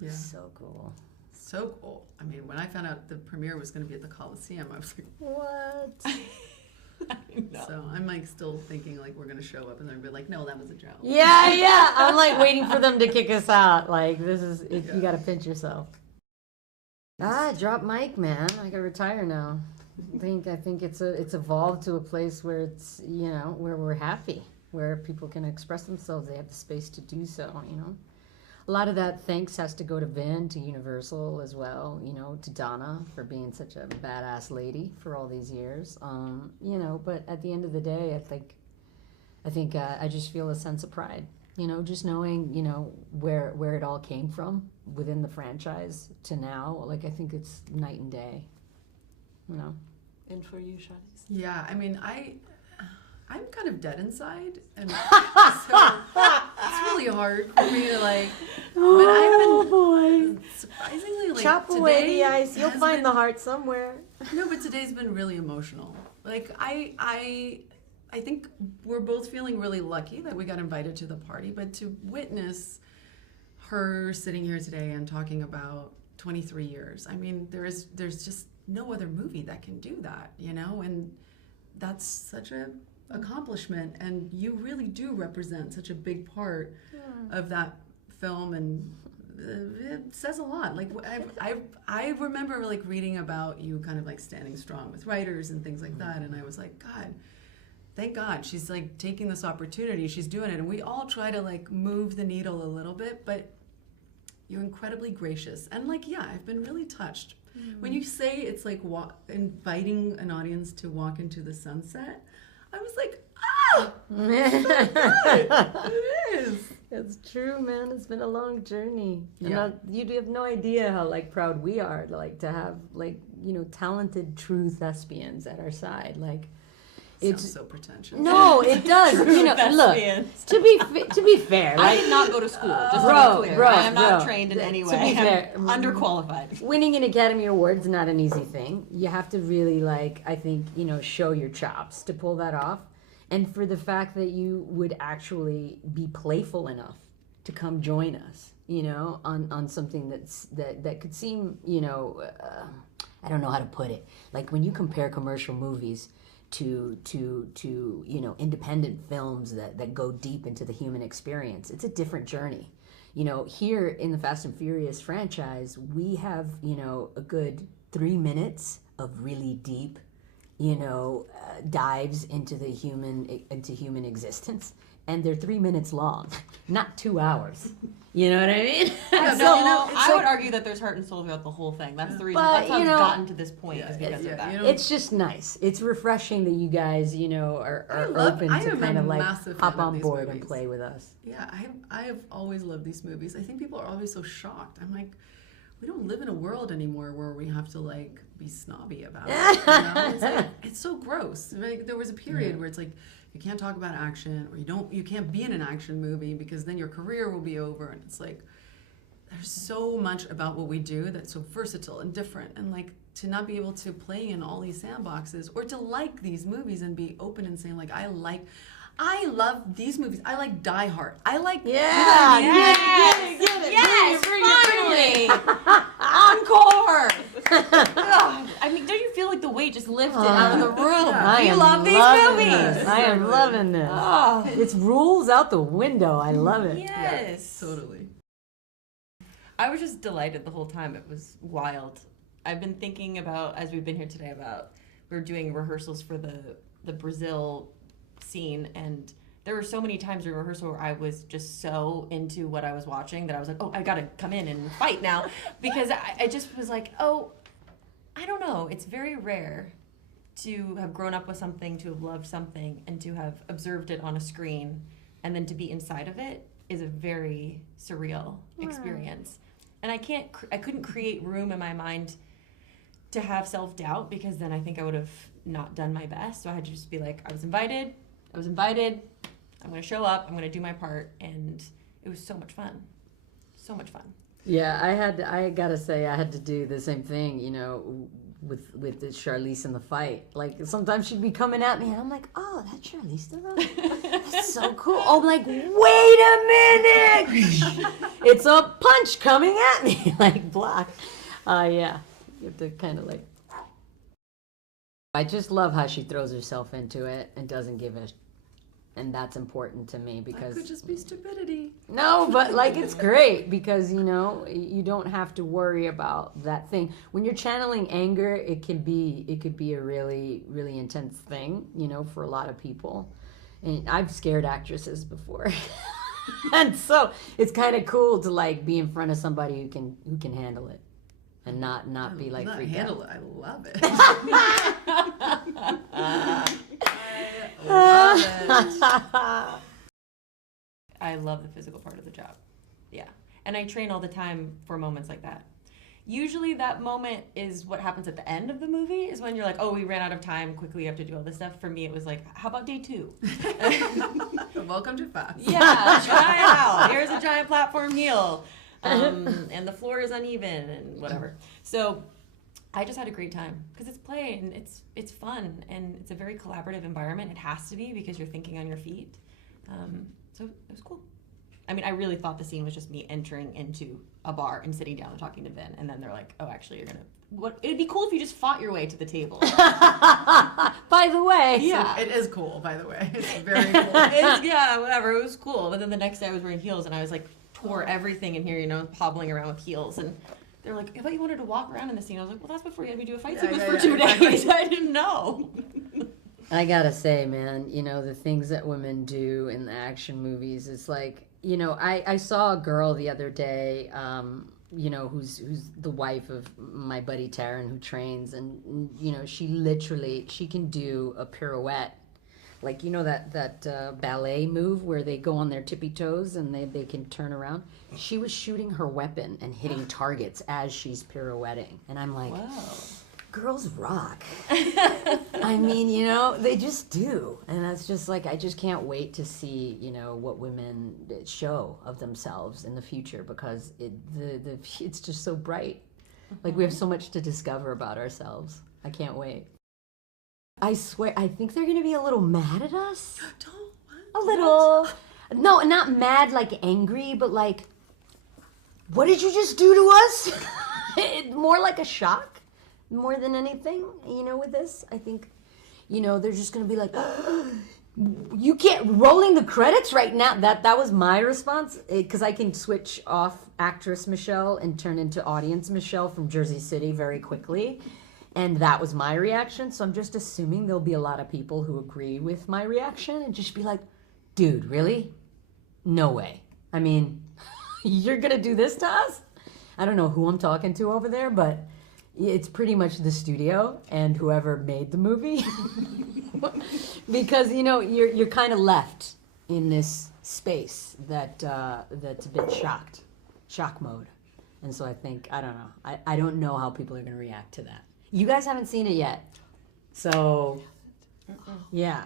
Yeah. So cool. So cool. I mean, when I found out the premiere was going to be at the Coliseum, I was like, what? So I'm like still thinking like we're going to show up and they're going to be like, no, that was a joke. Yeah. I'm like waiting for them to kick us out. Like, this is, you got to pinch yourself. Drop mic, man. I got to retire now. I think it's evolved to a place where it's, where we're happy, where people can express themselves. They have the space to do so, A lot of that thanks has to go to Vin, to Universal as well, to Donna for being such a badass lady for all these years. But at the end of the day, I think I just feel a sense of pride, just knowing, where it all came from within the franchise to now. Like, I think it's night and day, And for you, Charlize? Yeah, I mean, I'm kind of dead inside, and so it's really hard for me to But I've been surprisingly chop away the ice. You'll find the heart somewhere. No, but today's been really emotional. I think we're both feeling really lucky that we got invited to the party, but to witness her sitting here today and talking about 23 years, I mean, there's just no other movie that can do that, and that's such a accomplishment, and you really do represent such a big part of that film, and it says a lot. Like I remember reading about you kind of standing strong with writers and things like that, and I was like, God, thank God she's taking this opportunity, she's doing it, and we all try to move the needle a little bit, but you're incredibly gracious, and I've been really touched. When you say it's inviting an audience to walk into the sunset, I was like, so good. It is. It's true, man. It's been a long journey. Yeah. And you have no idea how proud we are to have talented true thespians at our side. Sounds so pretentious. No, it does. Look. To be fair, I did not go to school. Just to be clear, I am not trained in any way. To be fair, I'm underqualified. Winning an Academy Award is not an easy thing. You have to really I think show your chops to pull that off, and for the fact that you would actually be playful enough to come join us, on something that could seem, I don't know how to put it. When you compare commercial movies to independent films that go deep into the human experience, it's a different journey. Here in the Fast and Furious franchise, we have a good 3 minutes of really deep dives into human existence, and they're 3 minutes long, not 2 hours. You know what I mean? I would argue that there's heart and soul throughout the whole thing. That's the reason. That's how it's gotten to this point, is because of that. It's just nice. It's refreshing that you guys, are open to kind of hop on board and play with us. Yeah, I have always loved these movies. I think people are always so shocked. I'm like, we don't live in a world anymore where we have to be snobby about it. It's so gross. There was a period where it's you can't talk about action, or you can't be in an action movie because then your career will be over, and it's there's so much about what we do that's so versatile and different, and to not be able to play in all these sandboxes, or to like these movies and be open and saying I love these movies. I like Die Hard. I like finally encore. I mean, don't you feel like the weight just lifted out of the room? You love these movies. I am loving this. It's rules out the window. I love it. Yes, totally. I was just delighted the whole time. It was wild. I've been thinking about, as we've been here today, we're doing rehearsals for the Brazil scene, and there were so many times in rehearsal where I was just so into what I was watching that I was like, oh, I gotta come in and fight now, because I just was like, oh, I don't know, it's very rare to have grown up with something, to have loved something, and to have observed it on a screen, and then to be inside of it is a very surreal experience. And I couldn't create room in my mind to have self-doubt, because then I think I would have not done my best. So I had to just be like, I was invited, I'm going to show up, I'm going to do my part, and it was so much fun. So much fun. Yeah, I gotta say, I had to do the same thing, with the Charlize in the fight. Like sometimes she'd be coming at me, and I'm like, oh, that's Charlize Theron. That's so cool. Oh, I'm like, wait a minute, it's a punch coming at me, like block. Yeah, you have to kind of like. I just love how she throws herself into it and doesn't give a. And that's important to me because That could just be stupidity. no, but like it's great because you know you don't have to worry about that thing. When you're channeling anger, it could be a really really intense thing, you know, for a lot of people. And I've scared actresses before, and so it's kind of cool to like be in front of somebody who can handle it and not be like freaked handle out. it. I love it. Love it. I love the physical part of the job. Yeah. And I train all the time for moments like that. Usually that moment is what happens at the end of the movie, is when you're like, oh, we ran out of time, quickly, you have to do all this stuff. For me, it was like, how about day 2? Welcome to Fast. Yeah, try it out. Here's a giant platform heel. And the floor is uneven and whatever. So I just had a great time because it's play and it's fun and it's a very collaborative environment. It has to be because you're thinking on your feet. So it was cool. I mean, I really thought the scene was just me entering into a bar and sitting down and talking to Vin, and then they're like, "Oh, actually, you're gonna." What? It'd be cool if you just fought your way to the table. By the way, Yeah, It is cool, by the way. It's very cool. yeah, whatever. It was cool. But then the next day, I was wearing heels, and I was like, tore everything in here, you know, hobbling around with heels, and they're like, "I thought you wanted to walk around in the scene." I was like, "Well, that's before you had me do a fight sequence for 2 days. I didn't know." I gotta say, man, you know, the things that women do in the action movies, it's like, you know, I saw a girl the other day, you know, who's the wife of my buddy Taryn, who trains, and you know, she can do a pirouette, like, you know, that ballet move where they go on their tippy toes and they can turn around. She was shooting her weapon and hitting targets as she's pirouetting, and I'm like, Wow. girls rock. I mean, you know, they just do. And that's just like, I just can't wait to see, you know, what women show of themselves in the future, because it's just so bright. Like, we have so much to discover about ourselves. I can't wait. I swear, I think they're going to be a little mad at us. A little. No, not mad like angry, but like, what did you just do to us? More like a shock. More than anything, you know, with this, I think, you know, they're just going to be like, you can't, rolling the credits right now. That was my response, because I can switch off actress Michelle and turn into audience Michelle from Jersey City very quickly. And that was my reaction. So I'm just assuming there'll be a lot of people who agree with my reaction and just be like, dude, really? No way. I mean, you're going to do this to us? I don't know who I'm talking to over there, but it's pretty much the studio and whoever made the movie. Because, you know, you're kind of left in this space that's a bit shock mode. And so I think, I don't know. I don't know how people are going to react to that. You guys haven't seen it yet. So, yeah.